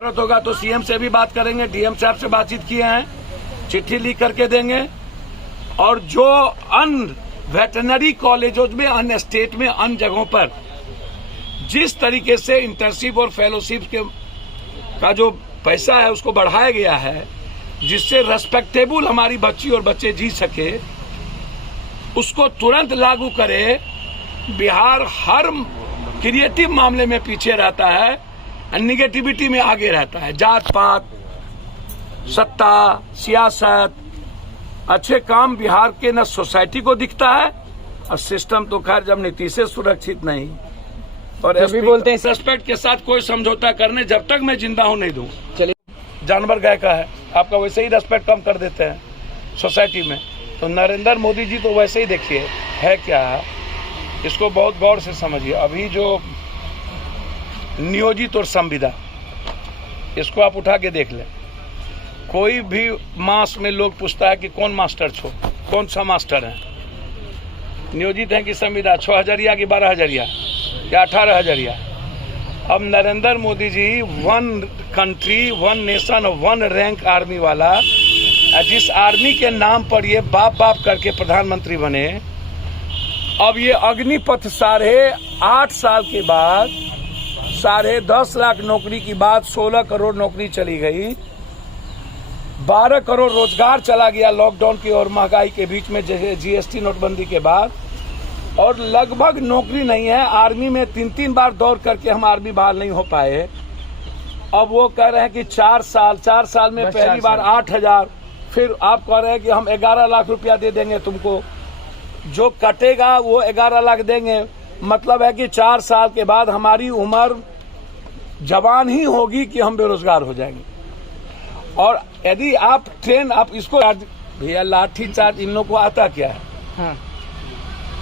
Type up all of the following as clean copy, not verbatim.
जरूरत होगा तो सीएम से भी बात करेंगे, डीएम साहब से बातचीत किए हैं, चिट्ठी लिख करके देंगे। और जो अन्य वेटरनरी कॉलेजों में, अन्य स्टेट में, अन्य जगहों पर जिस तरीके से इंटर्नशिप और फेलोशिप का जो पैसा है उसको बढ़ाया गया है, जिससे रेस्पेक्टेबल हमारी बच्ची और बच्चे जी सके, उसको तुरंत लागू करे। बिहार हर क्रिएटिव मामले में पीछे रहता है, निगेटिविटी में आगे रहता है। जात पात, सत्ता, सियासत, अच्छे काम बिहार के न सोसाइटी को दिखता है, और सिस्टम तो खैर जब नीतीश से सुरक्षित नहीं, और भी बोलते हैं सस्पेक्ट के साथ कोई समझौता करने जब तक मैं जिंदा हूं नहीं दूं। चलिए, जानवर गाय का है, आपका वैसे ही रेस्पेक्ट कम कर देते हैं सोसाइटी में। तो नरेंद्र मोदी जी तो वैसे ही देखिए है क्या, इसको बहुत गौर से समझिए। अभी जो नियोजित और संविदा, इसको आप उठा के देख लें। कोई भी मास में लोग पूछता है कि कौन मास्टर छो, कौन सा मास्टर है, नियोजित है कि संविदा, 6,000 की 12,000 या 18,000। अब Narendra Modi ji 1 country 1 nation 1 rank army वाला, जिस आर्मी के नाम पर ये बाप बाप करके प्रधानमंत्री बने, अब ये अग्निपथ 8.5 साल के बाद 10.5 लाख नौकरी की बात 16 करोड़ नौकरी चली गई, 12 करोड़ रोजगार चला गया लॉकडाउन की और महंगाई के बीच में, जैसे जीएसटी नोटबंदी के बाद, और लगभग नौकरी नहीं है। आर्मी में 3 बार दौड़ करके हम आर्मी बहाल नहीं हो पाए। अब वो कह रहे हैं कि 4 साल में पहली बार 8,000, फिर आप कह रहे हैं कि हम 11 लाख रुपया दे देंगे तुमको, जो कटेगा वो 11 लाख देंगे। मतलब है कि 4 साल के बाद हमारी उम्र जवान ही होगी कि हम बेरोजगार हो जाएंगे। और यदि आप इसको भैया लाठी चार्ज इन लोगों को आता क्या है? हाँ।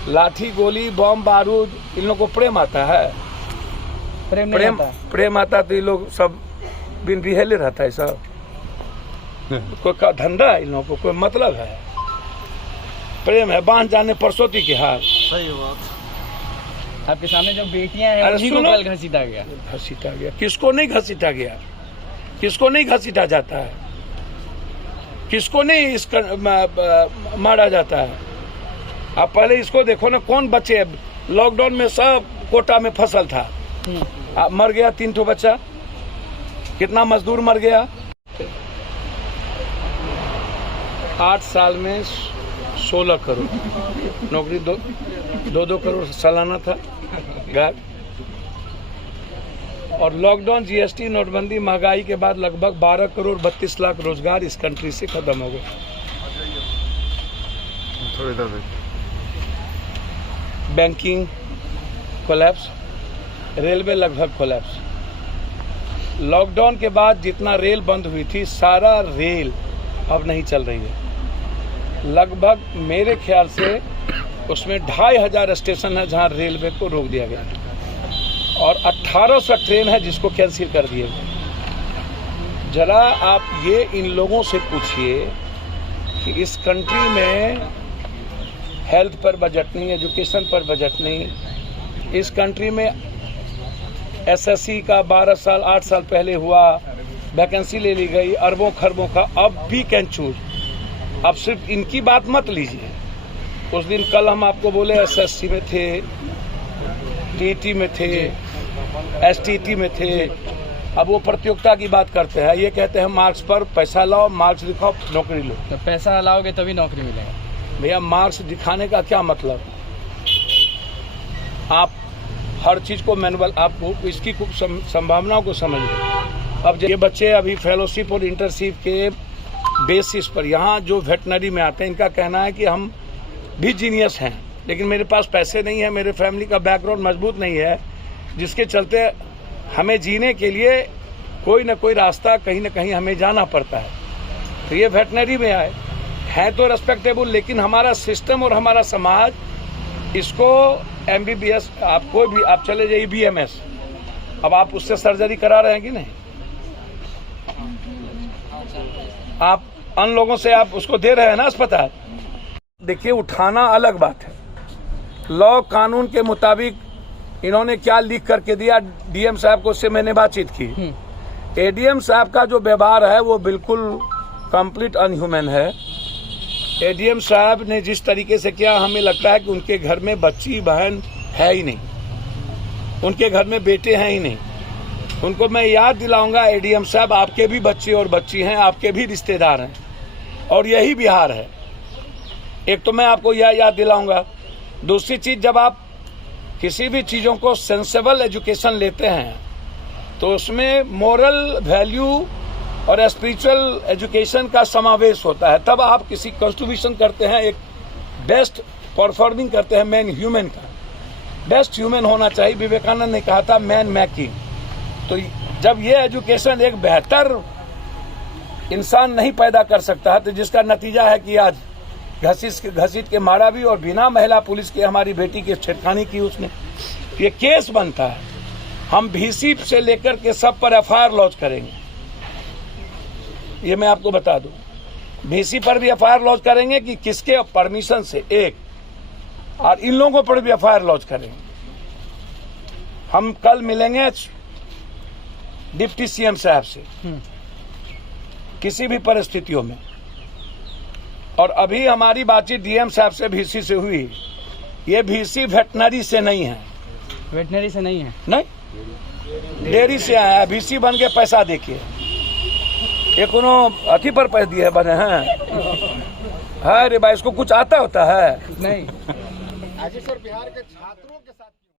लाठी गोली बम बारूद इन लोगों को प्रेम आता है? प्रेम आता तो ये लोग सब बिन रिहेले रहता है सब। कोई का धंधा है इन लोगों को, कोई मतलब है? प्रेम है, बांध जाने परसोती के हाल। सही बात। आपके सामने जो बेटियां हैं उन्हीं को कल घसीटा गया। किसको नहीं घसीटा गया? किसको नहीं घसीटा जाता है? किसको नहीं मारा जाता है? आप पहले इसको देखो ना, कौन बच्चे लॉकडाउन में सब कोटा में फसल था, मर गया 3 ठो बच्चा, कितना मजदूर मर गया। 8 साल में 16 करोड़ नौकरी, 2 करोड़ सालाना था गाय। और लॉकडाउन, जीएसटी, नोटबंदी, महंगाई के बाद लगभग 12 करोड़ 32 लाख रोजगार इस कंट्री से खत्म हो गए। बैंकिंग कोलैप्स, रेलवे लगभग कोलैप्स। लॉकडाउन के बाद जितना रेल बंद हुई थी, सारा रेल अब नहीं चल रही है। लगभग मेरे ख्याल से उसमें 2,500 स्टेशन है जहां रेलवे को रोक दिया गया, और 1800 ट्रेन है जिसको कैंसिल कर दिए गए। जरा आप ये इन लोगों से पूछिए कि इस कंट्री में हेल्थ पर बजट नहीं, एजुकेशन पर बजट नहीं। इस कंट्री में एसएससी का 12 साल 8 साल पहले हुआ, वैकेंसी ले ली गई अरबों खरबों का, अब भी कैंचूर। अब सिर्फ इनकी बात मत लीजिए। उस दिन कल हम आपको बोले एसएससी में थे, टीटी में थे, एसटीटी में थे, अब वो प्रतियोगिता की बात करते हैं। ये कहते हैं मार्क्स पर पैसा लाओ, मार्क्स दिखाओ नौकरी लो। तो पैसा लाओगे तभी नौकरी मिलेगा। भैया मार्क्स दिखाने का क्या मतलब? आप हर चीज को मैनुअल, आपको इसकी खूब संभावनाओं को समझिए। अब ये बच्चे अभी फेलोशिप और इंटर्नशिप के बेसिस पर यहाँ जो वेटनरी में आते हैं, इनका कहना है कि हम भी जीनियस हैं, लेकिन मेरे पास पैसे नहीं है, मेरे फैमिली का बैकग्राउंड मजबूत नहीं है, जिसके चलते हमें जीने के लिए कोई ना कोई रास्ता कहीं ना कहीं हमें जाना पड़ता है। तो ये वेटनरी में आए हैं तो रेस्पेक्टेबल, लेकिन हमारा सिस्टम और हमारा समाज इसको एमबीबीएस, आप कोई भी आप चले जाइए बीएमएस, अब आप उससे सर्जरी करा रहे हैं कि नहीं? आप अन लोगों से आप उसको दे रहे हैं ना अस्पताल। देखिए, उठाना अलग बात है। लॉ कानून के मुताबिक इन्होंने क्या लिख करके दिया, डीएम साहब को, उससे मैंने बातचीत की एडीएम साहब का जो व्यवहार है वो बिल्कुल कंप्लीट अनह्यूमन है। एडीएम साहब ने जिस तरीके से किया, हमें लगता है कि उनके घर में बच्ची बहन है ही नहीं, उनके घर में बेटे हैं ही नहीं। उनको मैं याद दिलाऊंगा, एडीएम साहब आपके भी बच्चे और बच्ची हैं, आपके भी रिश्तेदार हैं, और यही बिहार है। एक तो मैं आपको यह याद दिलाऊंगा। दूसरी चीज, जब आप किसी भी चीज़ों को सेंसेबल एजुकेशन लेते हैं तो उसमें मोरल वैल्यू और स्पिरिचुअल एजुकेशन का समावेश होता है। तब आप किसी कंट्रीब्यूशन करते हैं, एक बेस्ट परफॉर्मिंग करते हैं मैन ह्यूमन का। बेस्ट ह्यूमन होना चाहिए। विवेकानंद ने कहा था मैन मैकिंग। तो जब ये एजुकेशन एक बेहतर इंसान नहीं पैदा कर सकता है, तो जिसका नतीजा है कि आज घसीट के मारा भी, और बिना महिला पुलिस के हमारी बेटी की छेड़खानी की उसने, ये केस बनता है। हम VC से लेकर के सब पर FIR लॉन्च करेंगे, ये मैं आपको बता दूं। VC पर भी FIR लॉन्च करेंगे कि किसके परमिशन से, एक, और इन लोगों पर भी FIR लॉन्च करेंगे। हम कल मिलेंगे डिप्टी CM साहब से किसी भी परिस्थितियों में, और अभी हमारी बातचीत DM साहब से VC से हुई। ये VC वेटनरी से नहीं है, वेटनरी से नहीं है, नहीं, डेयरी से आया है। VC बन के पैसा देखिए, ये कोनो अथी पर पैसे दिए बने हैं। अरे भाई, इसको कुछ आता होता है नहीं। आज सर बिहार के छात्रों के साथ